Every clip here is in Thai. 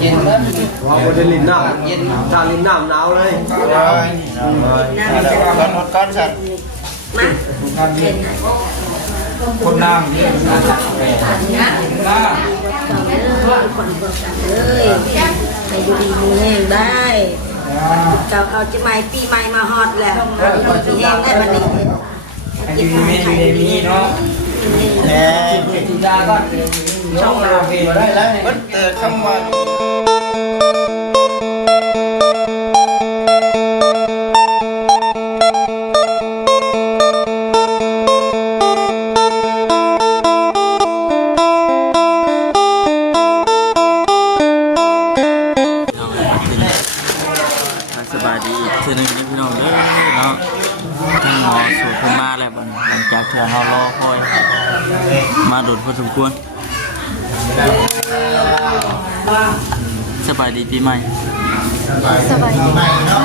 เย็นแล้วว่าบนลิ้นน้ำ เย็น ถ้าลิ้นน้ำหนาวเลยก้อนสัตว์มาคนนางเยอะนะคนเลยไปดูดีมีแห้งได้เราเอาจะไม้ปีใหม่มาฮอดแล้วปีแห้งได้บันนี้กินมีเนาะแหน่จีดาก็ช่องเราเองได้แล้วมันเติร์ดคำว่าสบายดีเชื่อหนึ่งนี่พี่น้องเด้อเนาะทางหมอสูตรมาแล้วบัดหลังจากที่เรารอคอยมาโดดพอสมควรสบายดีปีใหม่สบายดีเนาะ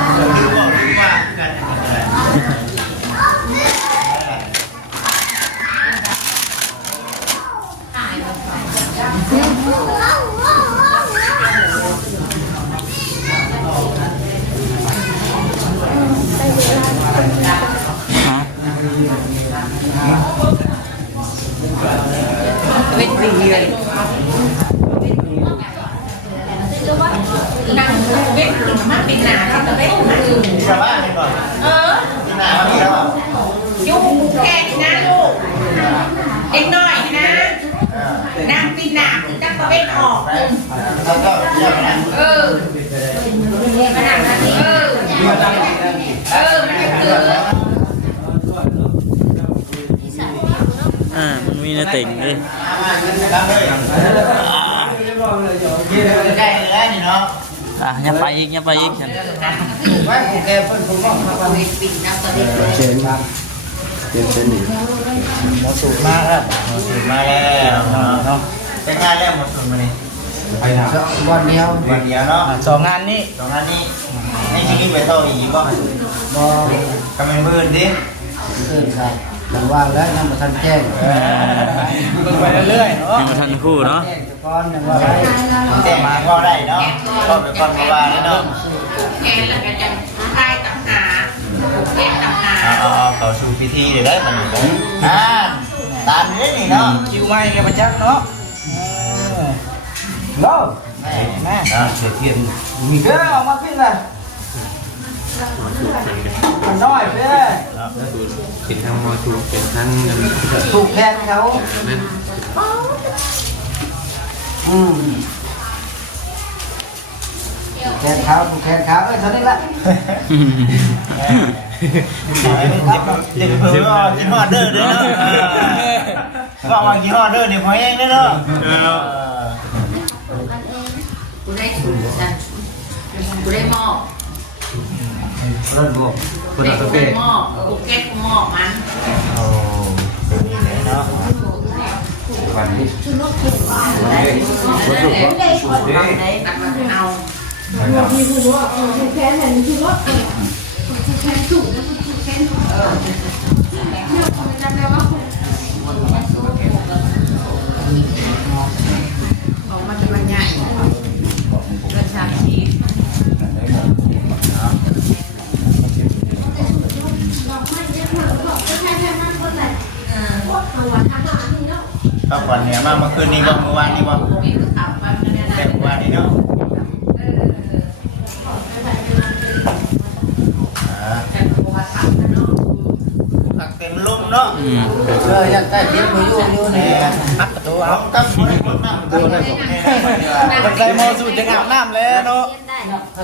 เป็นดีเลยนางเบ็ดมันเป็นหนาที่จะเบ็ดหนา ชาวบ้านนี่ก่อนหนาวนี่แล้ว ยุ่งแค่นี้นะลูกเด็กน้อยนะนางปีหนาคือจะเบ็ดออกแล้วก็เยี่ยมนะมันหนักนะมันจะเกิดมันมีในเต่งเลยใกล้แล้วนี่เนาะยังไปอีกยังไปอีกฉันไว้ผมแกเพิ่นผมบอกว่า ปีนับตอนนี้ เชนครับเชนนี่ เราสูบมาแล้วเราสูบมาแล้วเนาะเป็นงานแรกหมดสูบมานี่ไปนะ วันเดียว วันเดียวเนาะ สองงานนี้ ตรงนั้นนี่ในที่นี้ไปต่ออีกบ่กำลังมืดดิ เกินครับหลังว่างแล้วยังมาทันแจ้ง ไปเรื่อยๆเนาะ ยังมาทันคู่เนาะ แจ้งก่อนยังว่าไร แจ้งมาก็ได้เนาะก็ไปก่อนมาว่าเนาะ แกนแล้วก็จะคลายตับหาเบ็ดตับหา เอาเข้าสู่พิธีเดี๋ยวได้มันตามนี้นี่เนาะ คิวไม่เลยประจักษ์เนาะเนาะ แม่เสียเทียน มีเด้อออกมาขึ้นเลยมันน้อยเด้อ เป็นทางมอชูเป็นทางเงิน ถูกแทนเขาแขนขาวถูกแขนขาวเท่านี้ละ เด็กเพิ่งว่ากินฮอดเด้อเด้อว่ากินฮอดเด้อเนี่ยพอเองเด้อเนาะ กูได้ถูกฉันกูได้หม้อ เริ่มบวกคนละประเภท หม้อกูเก็ตหม้อมัน โอ้เนาะ วันนี้ ตักมาเอา ออกมาเป็นมันใหญ่กระชากชีส ก็ก่อนเนี่ยมาเมื่อคืนนี้บ่เมื่อวานนี้บ่ มีคือขับมันเนี่ยนะ แต่เมื่อวานนี้เนาะแต่ตัวขับนะเนาะ ผักเต็มลุ่มเนาะ ยังใกล้เลี้ยงมืออยู่นี่อัดประตูเอา กับคนนั่งตัวได้บ่ มันใส่หม้อสูตรจะอาบน้ำแล้วเนาะ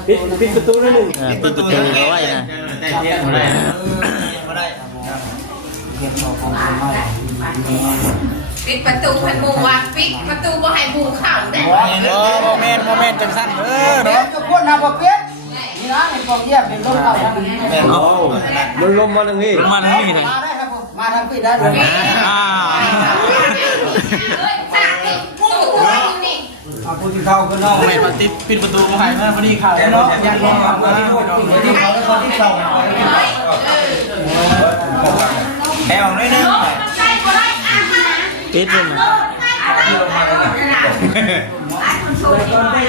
ปิดประตูได้หนึ่ง ปิดประตูเอาไว้นะ ได้เทียนบ่ได้บ่ได้ ปิดประตูพันบูวางปิดประตูบ่ให้บูเข้าได้ โมเมนต์จังสั้นเนาะทุกคนทำประเภทนี่นะในกองเยี่ยมเป็นรถเก่าทำ แม่นบ่ มันลมมาตรงนี้ มาทางนี้เลย มาได้ครับผมมาทางพี่ได้เลย เฮ้ยสาดนี่กูอยู่นี่ เอาผู้ที่เข้าก็นอกไม่มาติดปิดประตูมาให้มาพอดีข่าวแล้วเนาะยันรอมาที่เขาแล้วเขาที่เข้า แถวนิดนึง ใช่ก็ได้อ่ะ ปิดเลยนะ ได้ลงมาแล้วนะ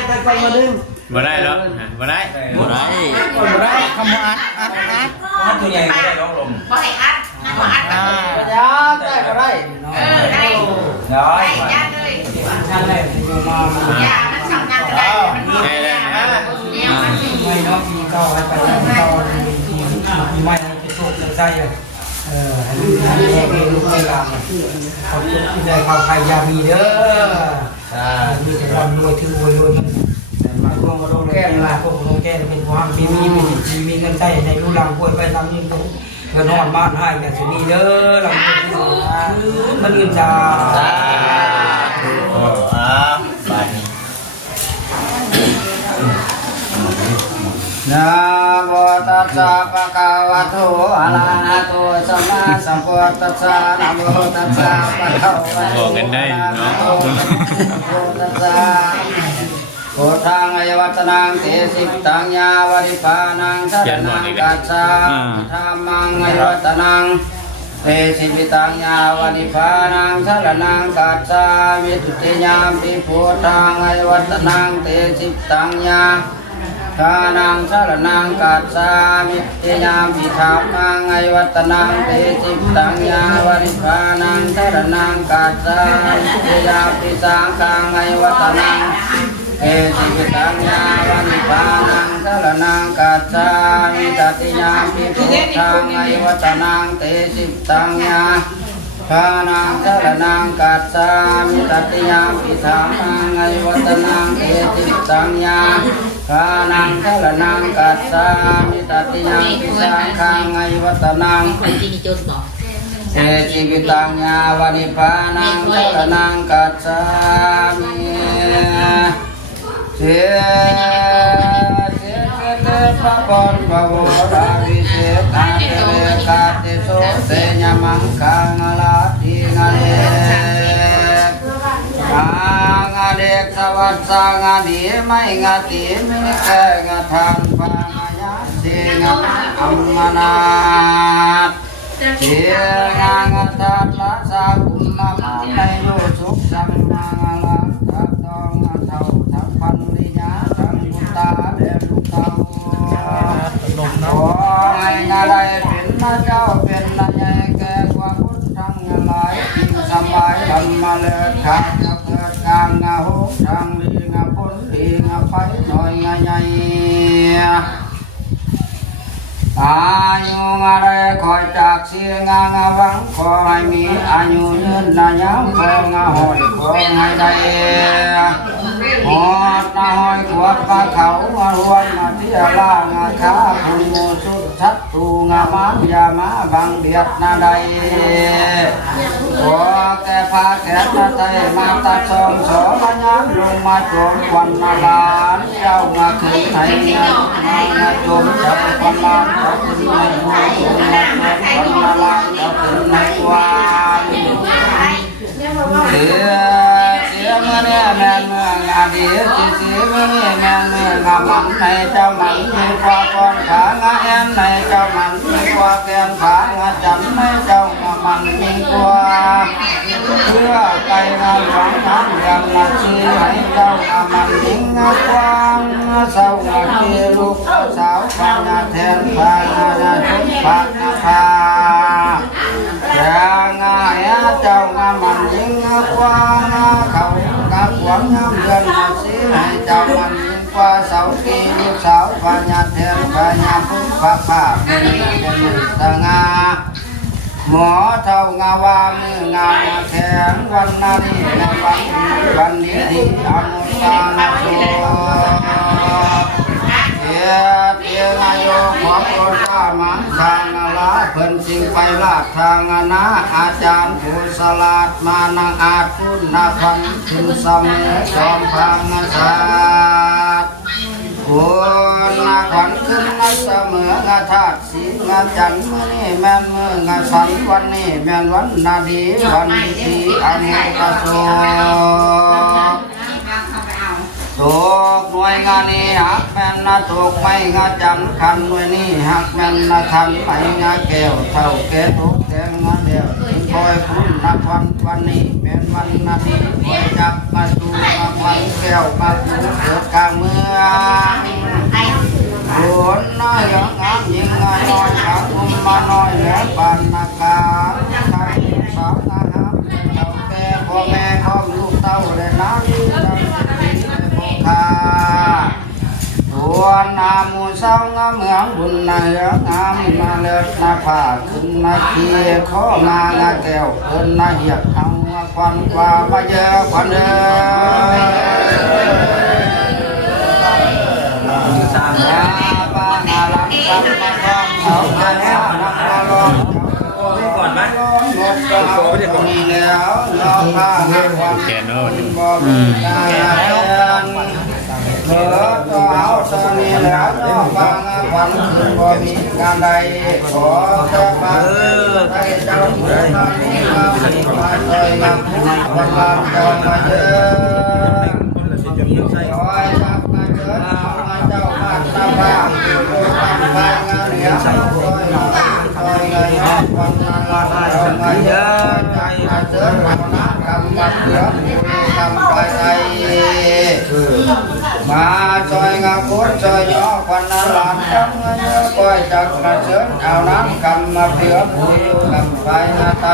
แต่ก่อนมาดึง บ่ได้หรอกบ่ได้ บ่ได้ บ่ได้คำว่าอัด อัดตัวใหญ่ไม่ได้ร้องลมบ่ให้อัดนะบ่อัด ยาได้บ่ได้ ได้ ได้ ได้ยาเลย ชั้นแรกที่มาย ามันสำนักก็ได้มันมี ได้ได้นะ เนี่ยมันมี ไม่เนาะมีเก้าไปเก้ามีไม่จะโชคจะใจให้ลูกให้ลูกให้หลานเขาที่ได้ข่าวใครยามีเด้อมีแต่ความรวยถึงรวยมาพวกมาลงแก้ละพวกลงแก้เป็นความมีเงินใช้ในลูกหลานป่วยไปทำยิ่งต้องเงินนอนบ้านให้แต่สุนีเด้อหลังมันเงินจ้า บาดนี้ นะโมตัสสะภะคะวะโตอะระหะโตสัมมาสัมพุทธัสสะนะโมตัสสะภะคะวะโต บอกกันได้เนาะ ตัสสะโพธังอายวัตนังเตสิตังยาวริปานังสัตนังกัจฉาธรรมังอายวัตนังเตสิตังยาวริปานังสัตนังกัจฉามิตุติยามปิโพธังอายวัตนังเตสิตังยาทานังสารนังกัจฉามิเตยามปิธรรมังไอวัตนังเตจิตตังยาวริภานังสารนังกัจฉามิเตยามปิสังฆังไอวัตนังเตจิตตังยาวริภานังสารนังกัจฉามิตติยามปิพุทธังไอวัตนังเตจิตตังยาทานังสารนังกัจฉามิตติยามปิธรรมังไอวัตนังเตจิตตังยาทานังสารนังกัจฉามิตติยามปิสังฆังไอวัตนังเตจิตตังยาวนิพพานังสารนังกัจฉามิเสเตปะปนภวราวิเศษอาเตเวกาเตโสเตญมังคังลาติงะเลงาเด็กสวัสดิ์งาดีไม่งาตีมิแกงาทานปังยาสีงาอัมมานาเสียงางาทัตละสากุลมาในโยสุขสัมมาลาทัตตองเท่าทัพพันลิญาทังบุตาเดลุเตาขอให้งาได้เป็นพระเจ้าเป็นนายแก่กว่าพุทธังหลายจริงสบายธรรมะเลิศขาดจะเกิดกลางงาหงทางลีงาพ้นลีงาไปหน่อยงาใหญ่อายุอะไรคอยจากเสียงางาวังขอให้มีอายุยืนนานยังของาหอยขอให้ได้หอดนาหอยขวดปลาเขามารวมมาเที่ยวล่างาขาคุณโมสุดชัดตูงามานยามาบังเบียดนาใดขอแก่พาแก่นาไตมาตัดซองสอมายันลงมาโจมควันนาลานเจ้ามาขึ้นให้เงินมาโจมจับควันลานเขาขึ้นในหัวโจมมาควันนาลานเขาขึ้นในควันเสียเมื่อเนี่ยแม่เมื่องาดีเสียเมื่อเนี่ยแม่เมื่องามันในเจ้ามันมีกว่าก่อนขางาแอนในเจ้ามันมีกว่าแกนขางาจันในเจ้างามันมีกว่าเพื่อไก่งาหวังน้ำยังมาชื่อให้เจ้างามันยิงงากว้างเศร้างาเกลูกสาวพญาแทนพญาชุนพญาพาแต่งาเจ้างามันยิงงากว้างเขากับหวังน้ำเดือนมาซื้อให้เจ้ามันยิงกว่าเสากีลูกสาวพญาแทนพญาพุทธภาพเป็นสง่าหมอเท่างาวามืองาแข็งวันนาทีวันนี้ดีอนุสาโสเตียงอายุของโอชามันทางลาเพิ่นสิ่งไปลาดทางนาอาจารย์ผู้สลาดมานังอาจคุณนาพันถึงสมัยจอมพังศาสตร์คุณนาขวัญขึ้นนาเสมองาธาตุสีงาจันทร์มื้อนี้แม่นมื้องาสันวันนี้แม่นวันนาดีวันดีอนุตโสถูกหน่วยงานนี้หักแม่นนาถูกไม่งาจันคันหน่วยนี้หักแม่นนาทันไม่งาแก้วเท่าแก่ทุกแกงงาเดียวคอยคุณนักวันนี้เป็นวันนาทีคอยจับมาดูมาวันแก้ว ก้วมาเกิดกลางเมืองคนน้อยงามยิ่งน้อยช้างอุ้มมาน้อยและปานนาคาใครสาวงามเจ้าแก่พ่อแม่พ่อลูกเต้าและน้ำลูกน้ำพ่อข้าตัวนามูเศร้างามเมืองบุญนาเหืองามมาเลิศนาผาขึ้นนาเคียข้อมางาแก้วเอินนาเหียบเอาควันกว่ามาเยอะควันเด้อปานาลังสัมมาคังเอาใจนักมาลองก่อนไหมหมดก็เอาตรงนี้แล้วรอพาให้ความแก่นอนบ่มีการเมื่อก็เอาตอนนี้แล้วรอฟังควันคืนบ่มีการใดขอแต่มาได้เจ้าเมื่อตอนนี้มาเป็นมาใจมาพูดวันลำจอมาเยอะคอยจับมาเจอมาเจ้ามาตาบ้างอยู่ตามบ้านงานเหนือคอยมาคอยเงยวันละเรามาเยอะใจมาเจอมาหน้ากำมาเยอะกำไปใจมาซอยงาพุทธซอยย่อควันนหลานจังเงยคอยจักมาเชิญเอาน้ำกำมาเพื่อผู้อยู่กำไปนาไต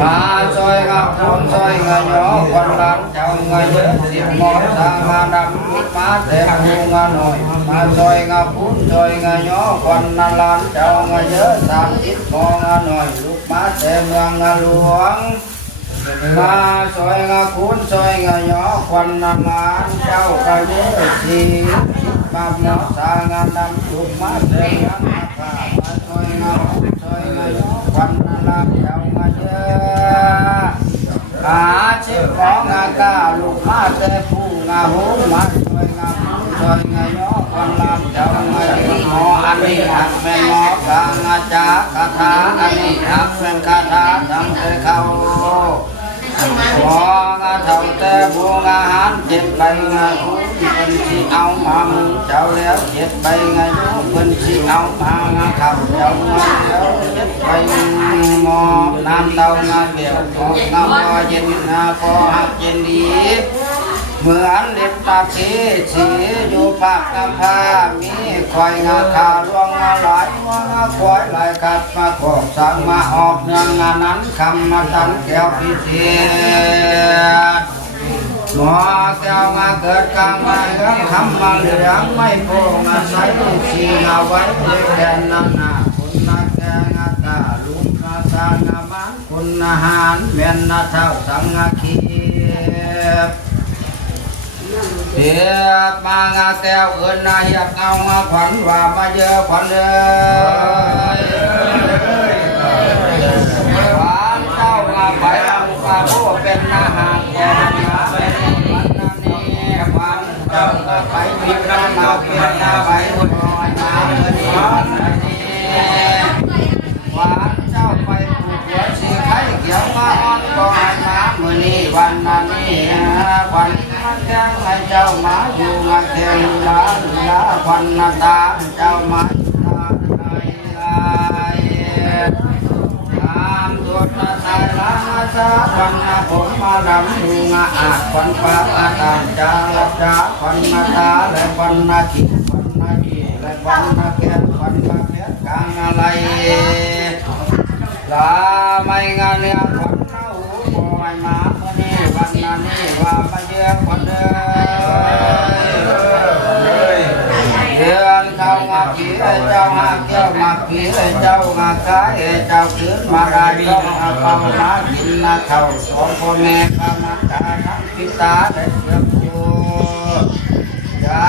มาซอยงาพุทธซอยเงยย่อควันหลานเจ้าเงยเสียงหมอนทางมาดำมาแต่ผู้งาหน่อยมาซอยงาพุทธซอยเงยย่อควันนหลานเจ้าเงยสามทิศมองาหน่อยลูกมาแต่เมืองงาหลวงมาซอยงาพุทธซอยเงยย่อควันนหลานเจ้ากระเยสีมาเนาะสางานดำลูกมาแต่เมืองมาพามาซอยงาพุทธซอยเงยย่อควันนหลานเจ้าเงยอาชิบของงากาลูกมาแต่ผู้งาหูมาซอยงาพุทธซอยเงยย่อควันนหลานเจ้าเงยหมออันนี้หักแม่หมอกลางอาจารย์คาถาอันนี้หักเป็นคาถาทำให้เขาของาเท่าแต่บัวงาหันเจ็บใบงาคุ้มเป็นที่เอามามึงเจ้าแล้วเจ็บใบงาดูเป็นที่เอามางาขับเจ้ามาแล้วเจ็บใบหมอน้ำเต้างาเดี่ยวของงาพอเย็นงาพอหักเย็นดีเหมือนเล็บตาสีสีอยู่ปากน้ำพามีควายงาขาลวงงาหลายงาควายหลายกัดมาขอบสั่งมาออกเนืองงานั้นคำมาตันแก้วพิเศษหมอแก้วงาเกิดกลางมาเรื่องคำมาเหลืองไม่โกงมาใส่สีงาไว้เล็กแดนนั่นนาคุณนาแกงาตาลุงนาตางามันคุณอาหารเมียนนาเท่าสังงาคีเดียบมางาแก้วเอินนาอยากเอามาขวัญว่ามาเยอะขวัญเลยขวัญเจ้ามาไปเอามาผู้เป็นอาหารแก่มาเป็นวันนั้นนี่ขวัญเจ้ามาไปมีนามาเป็นนาไปลอยมาเป็นวันนี้ขวัญเจ้าไปผูกหัวสีไข่เกี่ยวมาอ่อนก่อนมาเมื่อนี้วันนั้นนี่ขวัญแก้งให้เจ้ามาอยู่มาเทียนลาลาควันนาตาเจ้ามาตาไตามตัวนาตาลาชาควันนาผมมาดำดูงาอาควันฟ้าอาตามจาลับจาควันนาตาและควันนาจิควันนาจีและควันนาแก้วควันนาเพชรกลางอะไรลาไม่งานเลี้ยงควันนาหูบอยมาวันนั้นนี่ว่ามาเยอะคนเดินเดือนเจ้างาผีเจ้าหาเกี่ยวมาผีเจ้างาขายเจ้าคืนมาได้ต้องเอาเป่ามากินนาเข่าสองพ่อแม่กำนันตาทั้งพิตาได้เชื่อมอยู่ยา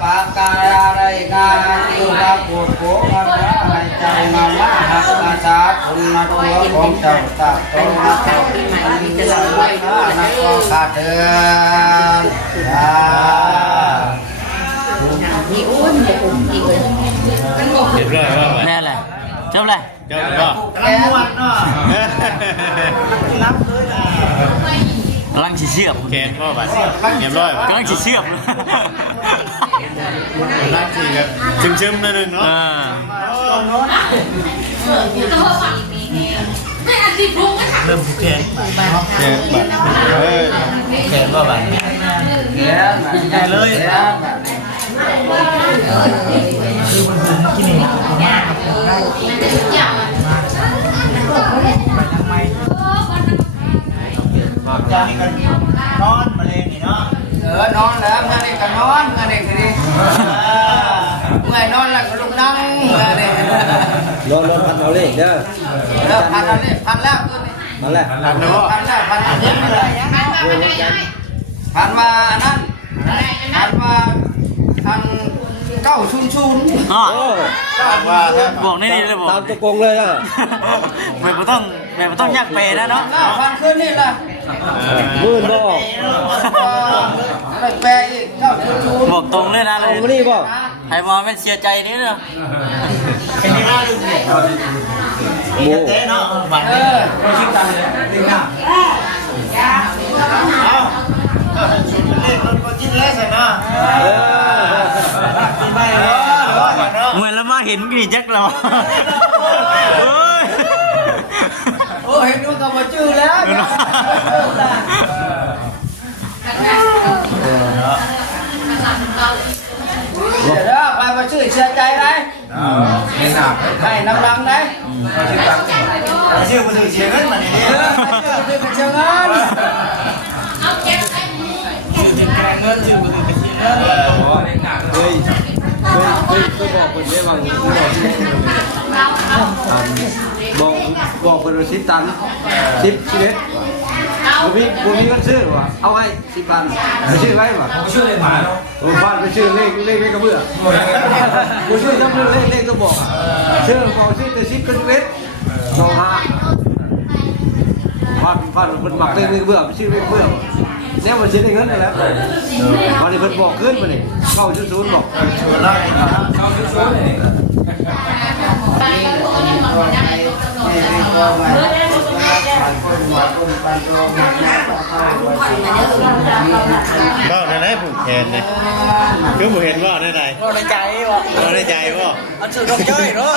ปากกาอะไรงานที่มาปวดหัวมาให้ใจมามาหักมาสาคุณมาตัวของเจ้าตาโตมาเจ้าปีใหม่มีกระสับกระส่ายนักก็ขาดเดินมีอ้วนมีอุ่นอีกเลยมันบอก เรียบร้อยแล้ว แน่เลยจบเลย เจ้าก็ แก้วเนาะ กำลังเชื่อม แกนพ่อบัดเรียบร้อย กำลังเชื่อม รักทีครับซึมๆนิดนึงเนาะ ไม่อาจจะรู้ไม่ถาม เริ่มผูกแขน แกนบัดแกน บัดนี้ แก่แก่เลยแก่จะมีกันนอนมาเลยนี่เนาะ นอนแล้วเมื่อนี้ก็นอนเมื่อนี้ก็ดีเมื่อนอนแล้วก็ลุกนั่งเมื่อนี้ รถพันเอาเลขเด้อ พันแล้วพันแล้วตัวนี้ มาแล้ว พันแล้วพันเย็นเลยพันมานั่นพันมาพันเก้าชุน อ๋อ โอ้ ว่าถ้า บอกนี่เลยบอก ตามตัวกงเลยอ่ะ แบบไม่ต้องยากเปย์นะเนาะ พันขึ้นนี่ละ มื่นบ่ ไปแปลอีกเก้าชุน บอกตรงเลยนะเล เอา ย มานี่บ่ ใครมาไม่เสียใจนี่เนาะ เป็นที่น่าดูเนี่ย โอ้ เต้เนาะบัด เอ นี้ อชิคกันเลยดึงหน้า เอาก็เป็นชุดเล่นรถคนที่เล่นเนาะ เออ ปีใหม่เนาะเนาะ เหมือนแล้วมาเห็นกรีจักเราเฮ้ย โอ้เห็นดูกับมาจื้อแล้ว เดี๋ยวนะไปมาชื่อเสียใจไหมให้น้ำลังไหม ชื่อมันชื่อเชียร์กันมาเนี่ย ชื่อเป็นเชิงงาน เคยบอกคนได้บางบอกคนว่า10 ตัน10ชีวิตบุมีก็ชื่อว่ะเอาให้10 ตันไปชื่อไว้ว่ะผมชื่อเลขหมาเนาะผมบ้านไปชื่อเลขกระเบื้อผมชื่อจำเลขตัวบอกชื่อเขาชื่อแต่10กับ11 25บ้านคนหมักเลขกระเบื้อไปชื่อเลขกระเบื้อเนี่ยมันชื่อเลขเงินนั่นแหละวันนี้เพิ่นบอกขึ้นมาเนี่ยเข้า00บอก ชวนไล่เนาะ ว่าในไหนผูกแขนเนี่ยคือผูเห็นว่าในไหน ในใจวะ ว่าในใจว่า อันสุดดอกจ้อยเนาะ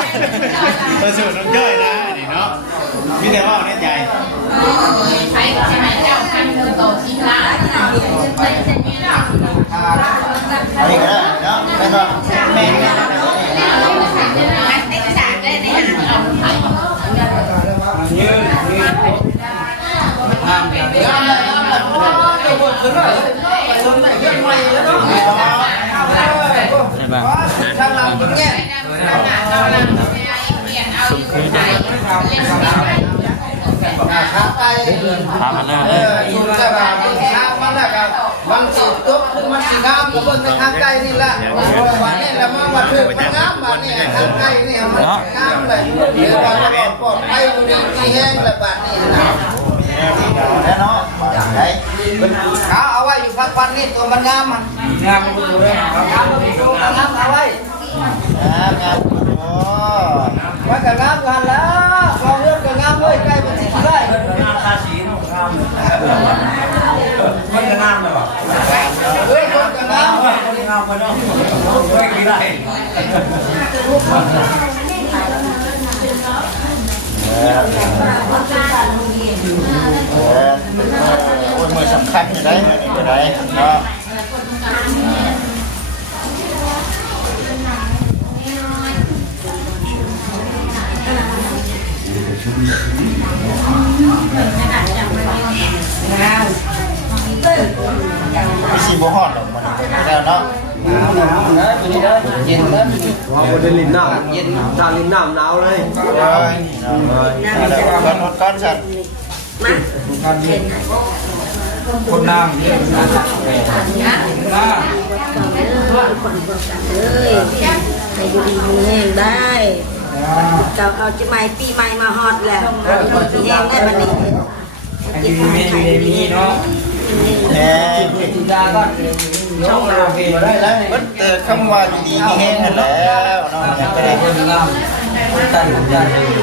ประสูตรน้องย่อยนะนี่เนาะมีแต่ว่าในใจ ใช้เจ้าพันธุ์โตสิลา อันนี้ก็ได้เนาะแล้วก็แม่เนี่ย มันติดสารได้ในเราขาย ใช่ป่ะ ทางหลังตรงนี้ ขาไต พามาเลย อยู่แต่ว่าขามันน่ะครับมันสิตุ๊บคือมันสิงามก็เบิ่งในทางไกลนี่แหละวันนี้แล้วมาถือมันงามบัดนี้ทางไกลนี่มันงามเลยเดี๋ยวว่าเราปลอดภัยบ่ดีที่แห้งแล้วบัดนี้นะ แล้วเนาะไอ้ ขาเอาไว้อยู่พักวันนี้ตัวมันงามมันงามบ่ตัวเลยงามบ่ตัวงามเอาไว้ งานโอ้ ไว้ก็งามกันแล้วพอเรื่องก็งามเลยใกล้มันสิได้ มันจะงามเลยป่ะ เฮ้ยคนก็งาม งามกันเนาะไม่กี่ไรโอ้ยมือสำคัญอยู่ได้อยู่ได้เนาะไม่ชีบ่ฮอดหรอกมันแล้วเนาะ เย็นแล้ว ว่าคนได้ลิ้นน้ำเย็นทางลิ้นน้ำหนาวเลย ก้อนสัตว์ คนนาง เลยไปดูดีมีแห้งได้เราเอาจะไม่ปีใหม่มาฮอดแล้วมีแห้งได้บัดนี้ มีมีเนาะ แหม ติดาก็ช่องเราเกได้แล้ว มันเกิดคำว่าดีๆมีแห้งกันแล้วเนาะยังไม่ได้ คนงามตั้งใจ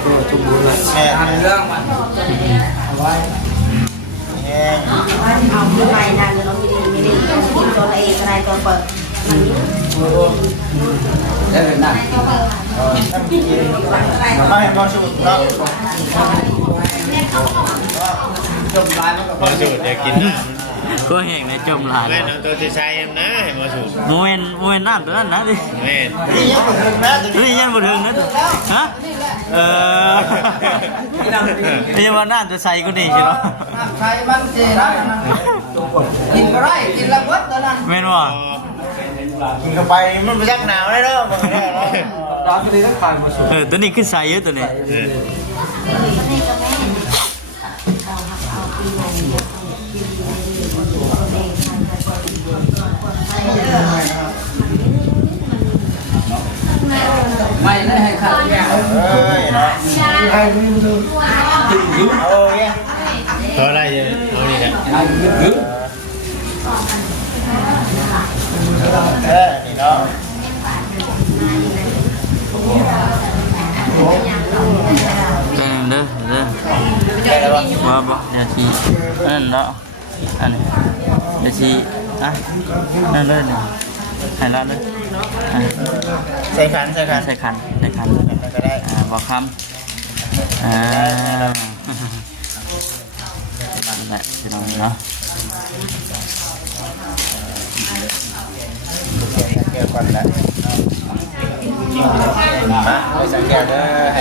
ก็ชุมบุญละ แม่ ทำเรื่องมันเอาไว้ แห้ง เอาปีใหม่นั่นเราไม่ได้กินตัวเองอะไรตัวเปิด ได้เป็นหนัก มาให้ความสุขเนาะ จมลายมันก็ ประสูตรอยากกิน ก็แห้งในจมหลาย แม่นเอาตัวที่ใช้นะให้มาสูตร โมเมนต์น้ำตัวนั้นนะดิ แม่น นี่ยังบ่ถึงนะฮะนี่ว่าน้ำจะใส่ก็ดีใช่ไหม ใครมันเจนะกินก็ได้กินละวัดตอนนั้น แม่นว่า กินเข้าไปมันไปยักหนาวได้เด้อบ่ได้เนาะ ร้านก็เลยต้องขายมาสูง ตัวนี้คือใส่เยอะตัวนี้ ไม่ได้ให้ขาดแก้ว เอ้ยเนาะเอาเนี่ย เท่าไรเอานี่แหละ นี่เนาะ เด้อ ได้แล้วบ่ ว่าบ่นาทีนั่นเนาะอันนี้นาทีอ่ะนั่นเลยเนี่ยให้ละเลย ใส่ขัน ใส่คัน ก็ได้ บอกคำนั่นแหละพี่น้องเนาะ แก้วก่อนละมาไปสังเกตเด้อให้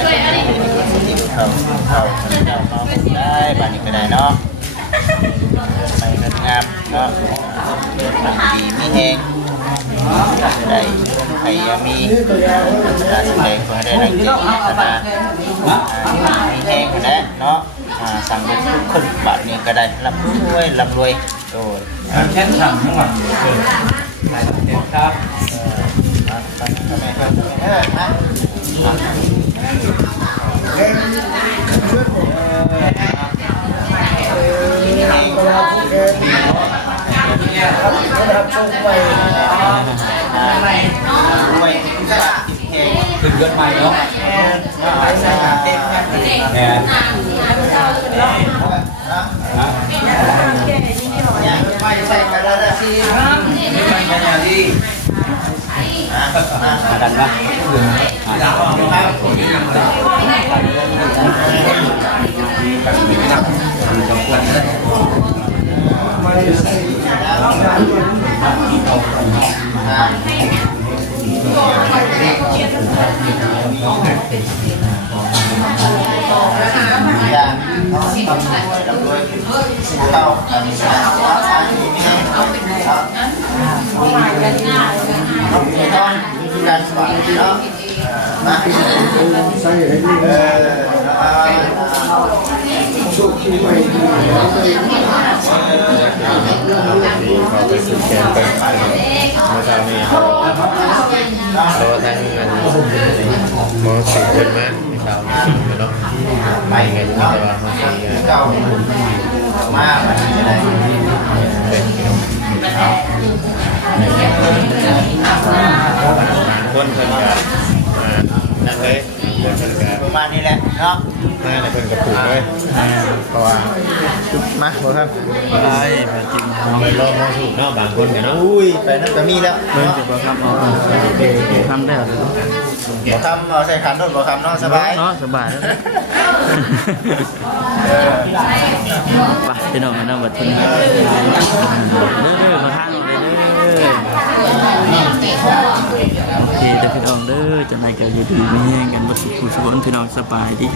เข้าได้บ้านนี้ก็ได้เนาะไม่งามเนาะดีมีแหงได้ใครมีการแสดงก็ได้รังเกียจนะมีแหงนะเนาะสั่งลูกคนบาทนี้ก็ได้ร่ำรวยโดย แค่สั่งทั้งหมดครับ ขึ้นเกินไปเนาะเนี่ยไม่ใช่กระดาษสีไม่ใช่กระดาษสีมาดันปะการสอนเนาะมาใส่ให้ดีสุขที่ไม่ดีเขาไปสุดแขนไปมาทางนี้รอทางนั้นหมอสิเพิ่นมาเช้านี้เนาะไปกันแต่ว่ามาสิ เก่ามาวันนี้ได้คนเพิ่นก็นั่นเลยเพิ่นก็ ประมาณนี้แหละเนาะ มาในเพิ่นก็ปลูกเลยเพราะว่ามาบ่ครับ ไปจริง ไปรอมาสูตรเนาะบางคนก็เนาะอุ้ยไปนั่นก็มีแล้ว เบิ่งจะบอกคำออกทำได้หรือ บ่ทำเอาใส่ขันรถบ่ทำเนาะสบาย เนาะสบายแล้วไปพี่น้องมานั่งบัดทุนเด้อมาทางเลยเด้อดีแต่พี่น้องเด้อจะไหนก็อยู่ดีมีแห้งกันบัดสุขสุขพี่น้องสบายดี